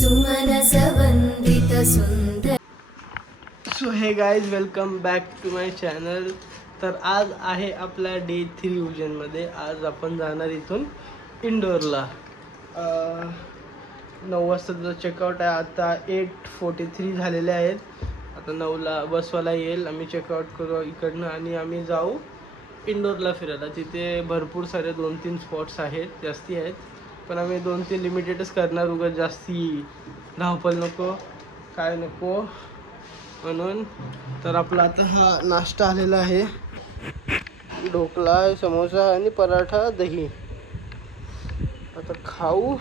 सुमनस वंदित सुंदर. So hey guys, welcome back to my channel. तर आज आहे आपला डे 3 उज्जैनमध्ये. आज आपण जाणार इथून इंदोरला. 9 वाजताचा चेकआउट आहे. आता 8:43 झालेले आहेत. आता 9ला बसवाला येईल. आम्ही चेकआउट करू इकडनं आणि आम्ही जाऊ इंदोरला फिरायला. तिथे भरपूर सारे 2-3 स्पॉट्स आहेत, जास्ती आहेत. पण आम्ही 2-3 लिमिटेडच करणार. उगाच जास्ती धावपळ नको, काय नको म्हणून. तर आपला आता हा नाश्ता आलेला आहे. ढोकळा, समोसा आणि पराठा, दही. आता खाऊ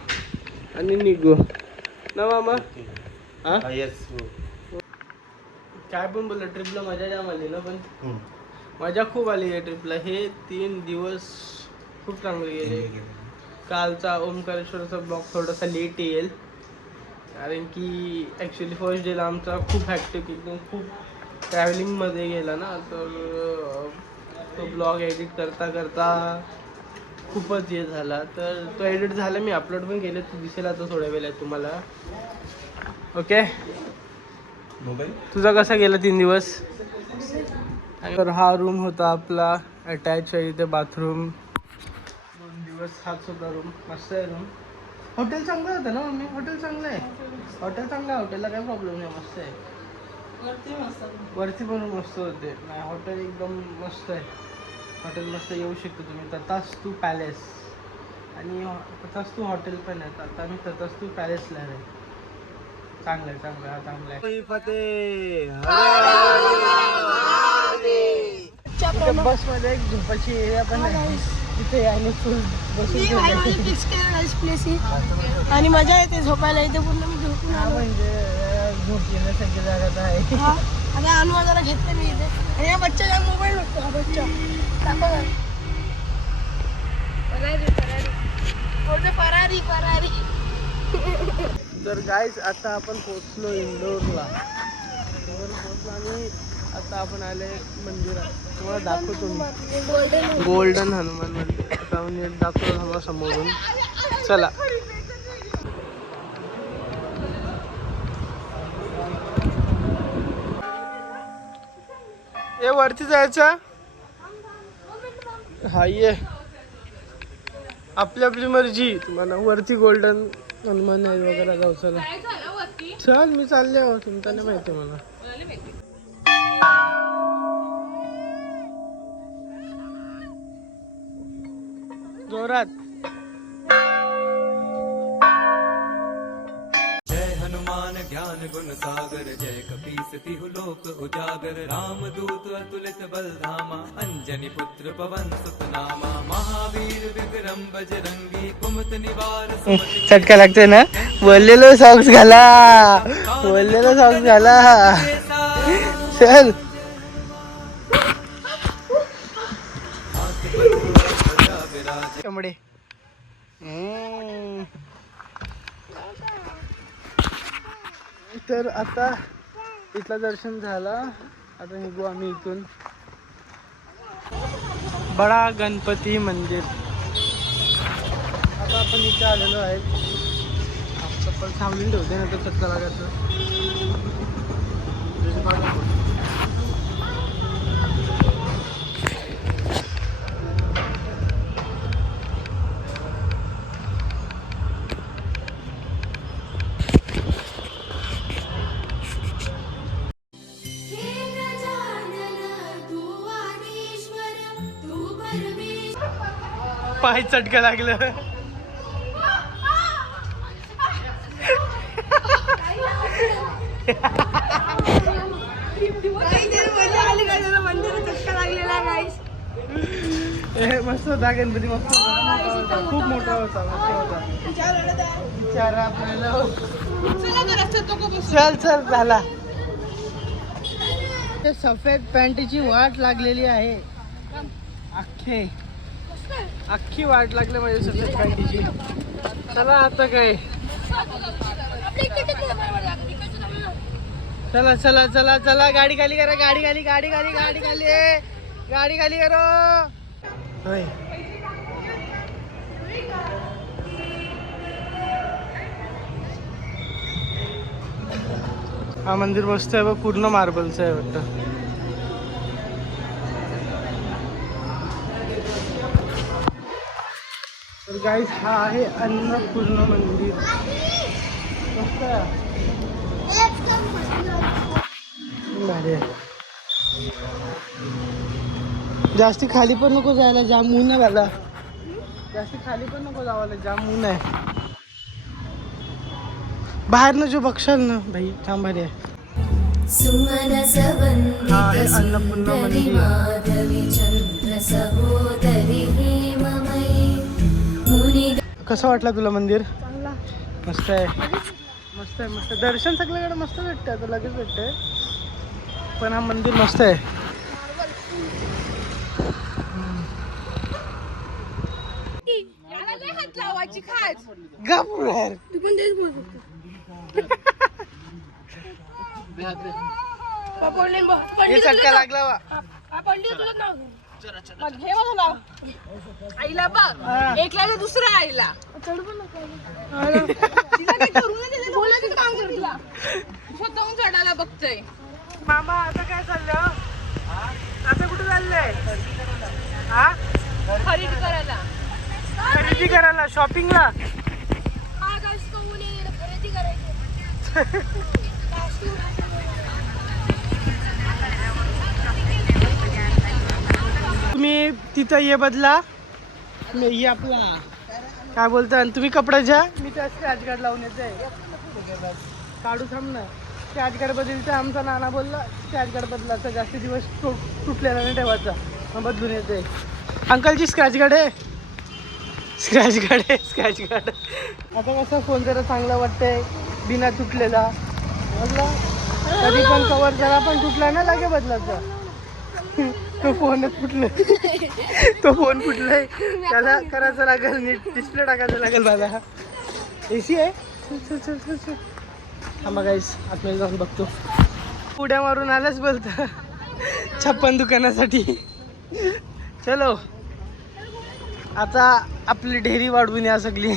आणि निघू ना मामा. हा येस. काय पण बोललं, ट्रिपला मजा जाम आली ना. पण मजा खूप आली या ट्रिपला. हे 3 दिवस खूप चांगले गेले. कालचा ओमकारेश्वरचा ब्लॉग थोडासा लेट येईल, कारण की ॲक्च्युली फर्स्ट डेला आमचा खूप हॅक्टिक, एकदम खूप ट्रॅव्हलिंगमध्ये गेला ना. तर तो ब्लॉग एडिट करता करता खूपच हे झाला. तर तो एडिट झाला, मी अपलोड पण केले. तो दिसेल आता थोड्या वेळात तुम्हाला. ओके, तुझा कसा गेला 3 दिवस? तर हा रूम होता आपला अटॅच आहे इथे, बाथरूम. 2 दिवस हाच होता रूम. मस्त आहे रूम. हॉटेल चांगलं होतं ना मम्मी? हॉटेल चांगलं आहे. हॉटेल चांगलं आहे. हॉटेलला काही प्रॉब्लेम नाही, मस्त आहे. वरती पण मस्त होते. नाही, हॉटेल एकदम मस्त आहे. हॉटेल मस्त, येऊ शकतो तुम्ही. तथास्तू पॅलेस आणि तथास्तू हॉटेल पण आहेत. आता आम्ही तथास्तू पॅलेसला आहे. चांगलं आहे, चांगलं आहे. हा चांगला आहे. इथे बसमध्ये एक झोपाची एरिया पण आहे. तिथे आणि फुल बसून आणि मजा येते झोपायला. इथे पूर्ण मी झोपून आलो. म्हणजे झोप येण्यासारखी जागा आहे. आता अनु वगैरे घेतले मी इथे. आणि या बच्चाचा मोबाईल बघतो. हा बच्चा परारी परारी. तर गाईज, आता आपण पोहोचलो इंदोरला. पोहोचलो आणि आता आपण आले मंदिरात. तुम्हाला दाखवतो मी. गोल्डन हनुमान मंदिर. आता मी दाखवतो आम्हाला समोरून. चला. ए, वरती जायचं. हा ये, आपली आपली मर्जी. तुम्हाला वरती गोल्डन हनुमान आहे वगैरे. जाऊ चला. चल, मी चालले हो. तुमचा नाही माहिती मला. जोरात. जय हनुमान ज्ञान गुण सागर, जय कपीस तिहु लोक उजागर, रामदूत अतुलित बलधामा, अंजनी पुत्र पवन सुत नामा, महावीर विक्रम बजरंगी, कुमत निवार सुमति. चटका लागते ना. बोललेलो सॉक्स घाला, बोललेलो सॉक्स घाला. चल. कमडे. तर आता इथलं दर्शन झालं. आता निघू आम्ही इथून. बडा गणपती मंदिर. आता आपण इथे आलेलो आहे. चप्पल सावलीन ठेवते ना, तर चक्का लागायचं. पाय चटका लागलं. मस्त होता गणपती. मस्त होता, खूप मोठा होता. मस्त होता. विचारा आपल्याला. चल चल, झाला. सफेद पॅन्टची वाट लागलेली आहे. अख्खी वाट लागली माझ्या सफेद पॅन्टची. चला आता काय. चला चला चला चला. गाडी खाली करा. गाडी खाली, गाडी खाली, गाडी खाली, गाडी खाली करो. होय. हा मंदिर मस्त आहे बघ, पूर्ण मार्बलचं आहे वाटतं. तर गाईज हा आहे अन्नपूर्णा मंदिर. मस्त आहे. भारी आहे. जास्ती खाली पण नको जायला, जाम ऊन आहे दादा. जास्ती खाली पण नको जावायला, जाम ऊन आहे. बाहेर ना जो बघशाल ना भाई, जाम भारी आहे. सुमनसवन्दित सुन्दरि माधवी चन्द्र सहोदरि हेममयी मुनि. कसं वाटलं तुला मंदिर? चांगला. मस्त आहे, मस्त आहे, मस्त. दर्शन सगळीकडे मस्त भेटतं, आता लगेच भेटतंय, पण हा मंदिर मस्त आहे. गप यार. तू पण तेच बोलत होता. हे चटका लागला वा. पंडित तुझं नाव घे. मग घे माझं नाव. आईला बघ. एकला तर दुसऱ्या आईला. चढ पण नको. तिला काही करू नये दिलं. बोलायचं काम कर तुला. स्वतःहून चढायला बघतोय. मामा आता काय चाललं? आता कुठे चाललंय? हा, खरेदी करायला. खरेदी करायला, शॉपिंगला. हा गाईस कोण येईल खरेदी करायची. तुम्ही तिथं ये बदला, ये आपला काय बोलता, तुम्ही कपडे घ्या, मी त्या स्क्रॅच कार्ड लावून येते. काढू थांब ना. स्क्रॅच कार्ड बदलते, आमचा नाना बोलला स्क्रॅच कार्ड बदलायचा, जास्ती दिवस तुटलेला नाही ठेवायचा, मग बदलून येते. अंकलची स्क्रॅच कार्ड आहे, स्क्रॅच कार्ड आहे, स्क्रॅच कार्ड. आता कसं फोन जरा चांगला वाटतंय, बिना तुटलेला. बदला कधी पण कवर जरा पण तुटला ना लागे बदलायचा. तो फोनच फुटलाय, तो फोन फुटलाय, त्याला करायचं लागेल, नीट डिस्प्ले टाकायचं लागेल. माझा AC आहे. थांबा गाईस, आतमध्ये जाऊन बघतो. उड्या मारून आलाच बोलतं 56 दुकानासाठी. चलो आता आपली ढेरी वाढवून या सगळी.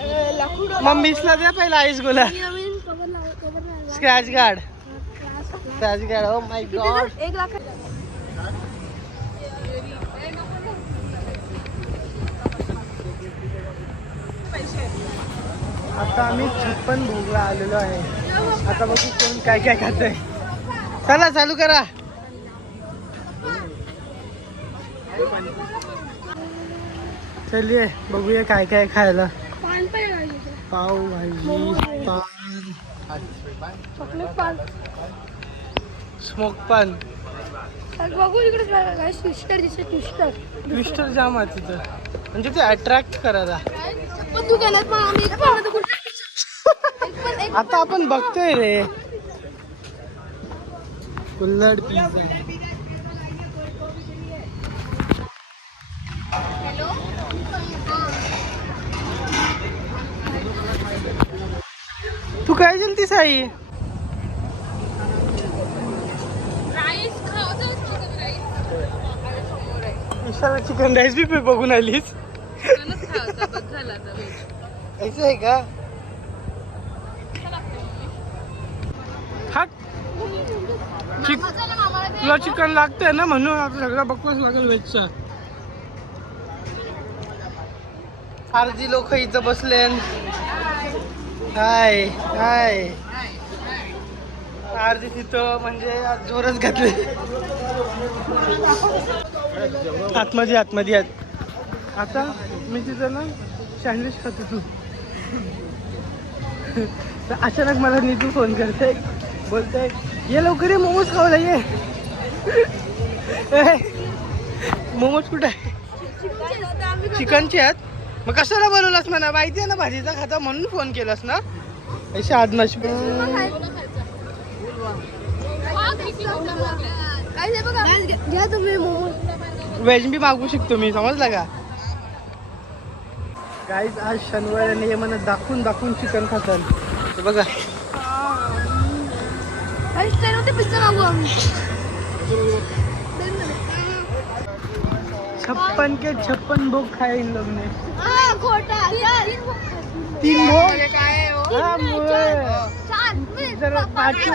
56 मम्मीसला द्या पहिला आईस गोला. Scratch card, scratch card. Oh my God. 1 lakh. आता आम्ही 56 भोगला आलेलो आहे. आता बघू कोण काय काय खातंय. चला चालू करा. चलिए बघूया काय काय खायला. पाव भाजी, पान, चॉकलेट पान. स्मोक पान. बघू इकडे काय ट्विस्टर दिसत. ट्विस्टर ट्विस्टर जाम आहे तिथं, म्हणजे ते अट्रॅक्ट करायला. पण तू गेलात मग आम्ही आता आपण बघतोय रे. कुल्हड पिझ्झा. तू काय जेलतीस आई? विशाला चिकन राईस बी बघून आलीस? असं आहे का? हट. तुला चिकन लागतंय ना, म्हणून आता सगळं बघवाच लागेल व्हेजचा. अर्धी लोक इथं बसले. हाय हाय. अर्धी तिथं म्हणजे आज जोरच घातले. आतमध्ये आतमध्ये आहेत. आता मी तिथं ना सँडविच खात होतो, तर अचानक मला नीतू फोन करते, बोलते ये लवकर ये, मोमोज खायला ये. मोमोज कुठे आहे? चिकनचे आहेत. मग कशाला बोलवलास म्हणा, माहिती आहे ना भाजीचा खाता म्हणून फोन केलास ना. अशी आदमाशी. घ्या तुम्ही मोमोज. व्हेज बी मागवू शकतो मी, समजला का? गाईज आज शनिवार आणि हे म्हणत दाखवून दाखवून चिकन खातात. बघा पिझ्झा मागू आम्ही. 56 के 56 भोग खाए इन लोग ने। खोटा 3 भोग काय हो? जरा 500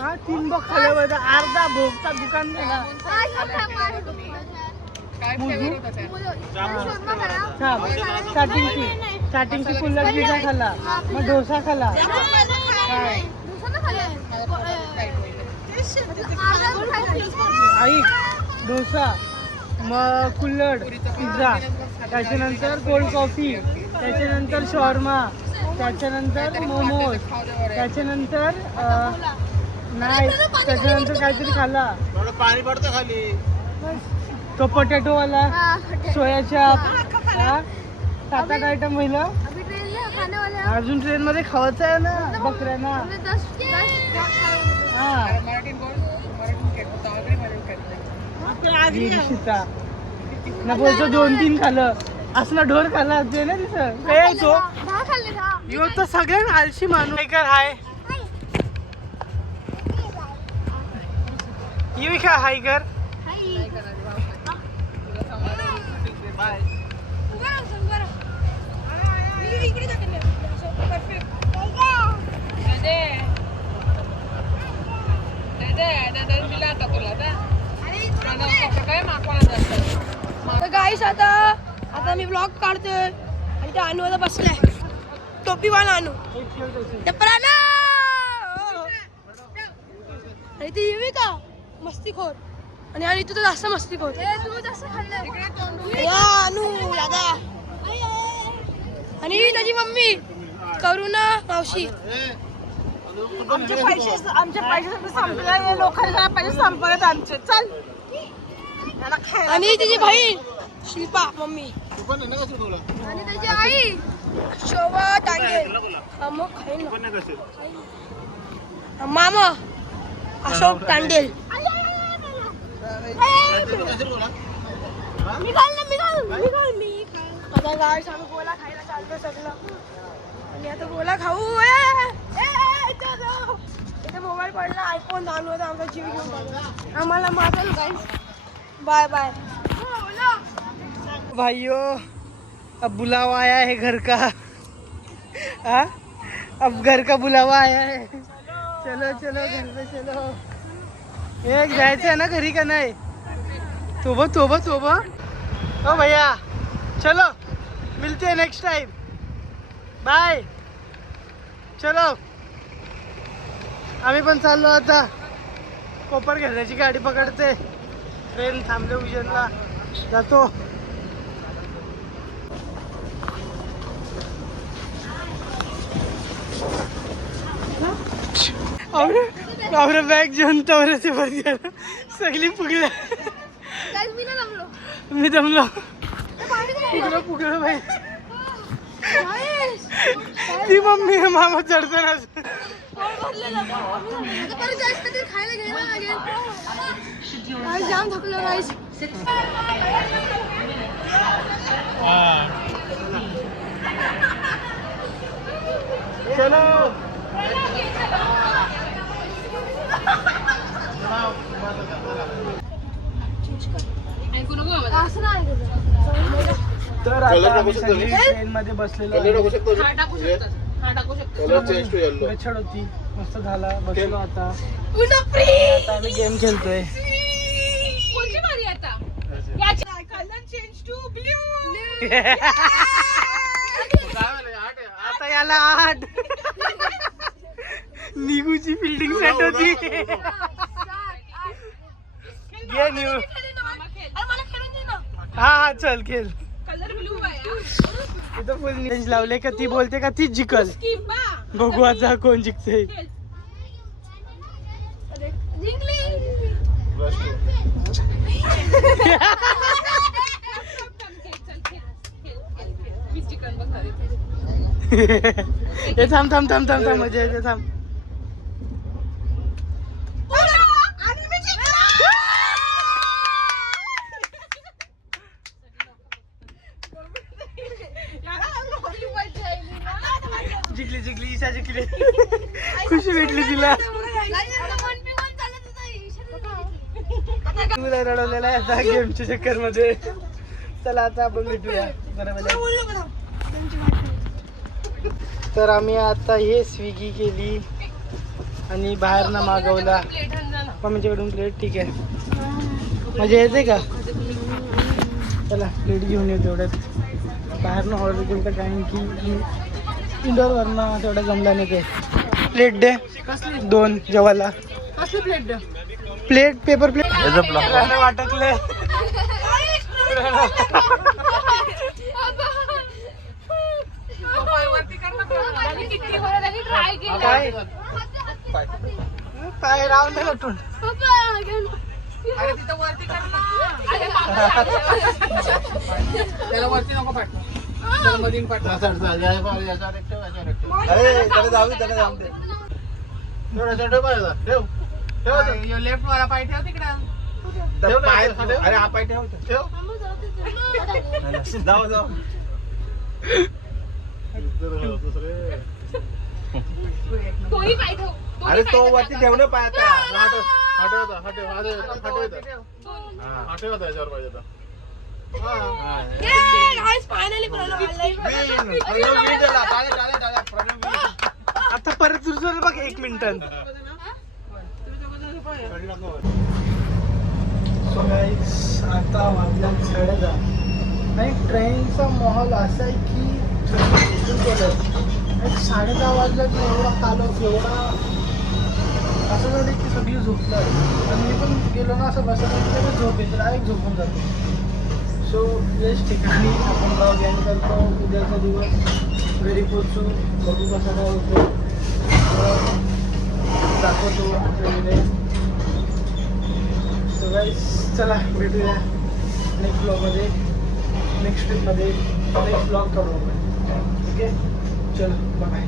हा 3 भोग खाल्ले होते. अर्धा भोगचा दुकान गेला. स्टार्टिंगची कुल्लर पिझ्झा खाल्ला, मग डोसा खाल्ला. आई डोसा, मग कुल्लड पिझ्झा, त्याच्यानंतर कोल्ड कॉफी, त्याच्यानंतर शॉर्मा, त्याच्यानंतर मोमोज, त्याच्यानंतर नाही त्याच्यानंतर काहीतरी खाल्ला. पाणी पडतं खाली. तो पोटॅटोवाला, सोया चाप, 7-8 आयटम महिला. अजून ट्रेन मध्ये खावायचं आहे ना बकऱ्यांना. हा सीता ना बोलतो 2-3 खाल्लं असला ढोर खाल्ला ते ना तिथं काय तो यो तर सगळ्यात आळशी माणूस आहे. हाय येऊ का हाय कर. गाईस आता मी ब्लॉग काढतोय आणि त्या अनु आता बसलाय. टोपीवाला अनु आणि ती येवी का मस्तीखोर आणि तू तर जास्त मस्तीखोर. अनु दादा आणि त्याची मम्मी करुणा मावशी. आमचे पैसे संपले, लोकांना पैसे संपलेत आमचे. चल आणि त्याची बहीण शिल्पा मम्मी आणि त्याची आई शोभा टांगेल. मग खाईन मामा अशोक तांडेल. आता गाईस आम्ही गोला खायला चालतो सगळं आणि आता गोला खाऊ. इथे मोबाईल पडला, आयफोन आणू होता आमचा जीव घेऊन टाकला. आम्हाला मागल गाईस. बाय बाय भाइयों, अब बुलावा आया है घर का. हाँ अब घर का बुलावा आया है. चलो चलो घर पे चलो. एक जायचं आहे ना घरी का नाही. तोबा तोबा तोबा. ओ भैया चलो मिलते हैं नेक्स्ट टाइम. बाय. चलो आम्ही पण चाललो आता. कोपर घेण्याची गाडी पकडते. ट्रेन थांबले उज्जैनला जातो. और बॅग घेऊन तवऱ्याचे भर गेला. सगळी फुगल्या. मी दमलो. फुगलो भाई. ती मम्मी मामा चढताना जाम थकलो गाईस. चलो तर आता आम्ही सगळी ट्रेन मध्ये बसलेलो आहे. गच्छड होती मस्त झाला. बसलो आता. आता आम्ही गेम खेळतोय. आता याला 8 निगूची फिल्डिंग सेट होती. घे निघू. हा चल खेळ. इथं फुल रेंज लावले का ती बोलते का तीच जिकल. बघू आता कोण जिंकते. हे थांब थांब थांब थांब थांब मजा येते. थांब जिंकली जिंकली ईशा जिंकली. खुशी भेटली तिला. तुला रडवलेला आहे आता गेमच्या चक्कर मध्ये. चला आता आपण भेटूया बरोबर. तर आम्ही आता हे स्विगी केली आणि बाहेरनं मागवला मम्मीच्याकडून प्लेट. ठीक आहे, मजा येते का? चला प्लेट घेऊन येऊ तेवढ्यात. बाहेरनं ऑर्डर केलं तर कारण की इंडोरवरनं तेवढं जमला नाही ते. प्लेट दे 2 जेवायला. कसली प्लेट द्या? प्लेट पेपर प्लेट वाटकले. काय काय राहून दे लटून. अरे तिथं वरती कर ना. त्याला वरती नको पाठव. त्याला मधीन पाठव. अरे त्याला जाऊ दे, त्याला जाऊ दे. यो लेफ्ट वाला पाय ठेव तिकडं. अरे हा पाय ठेव. जाऊ जाऊ. तोही पाय ठेव. अरे तो वरती ठेवलं पाय आता. आता परत सुरू बघ 1 मिनिटात. So guys, आता वाजल्या 10:30 आणि ट्रेनचा माहोल असा आहे की 10:30 वाजला की एवढा कालच एवढा असं झालं की सगळी झोपतात आणि मी पण गेलो ना असं बसायला की झोप येतो, डायरेक्ट झोपून जातो. सो याच ठिकाणी आपण ब्लॉग एंड करतो. उद्याचा दिवस घरी पोचू, बघू कसा काय होतो, दाखवतो आपल्याकडे. सो गाईस चला भेटूया नेक्स्ट ब्लॉगमध्ये, नेक्स्ट ट्रिपमध्ये. नेक्स्ट ब्लॉग करू आपण. ओके चलो बाय.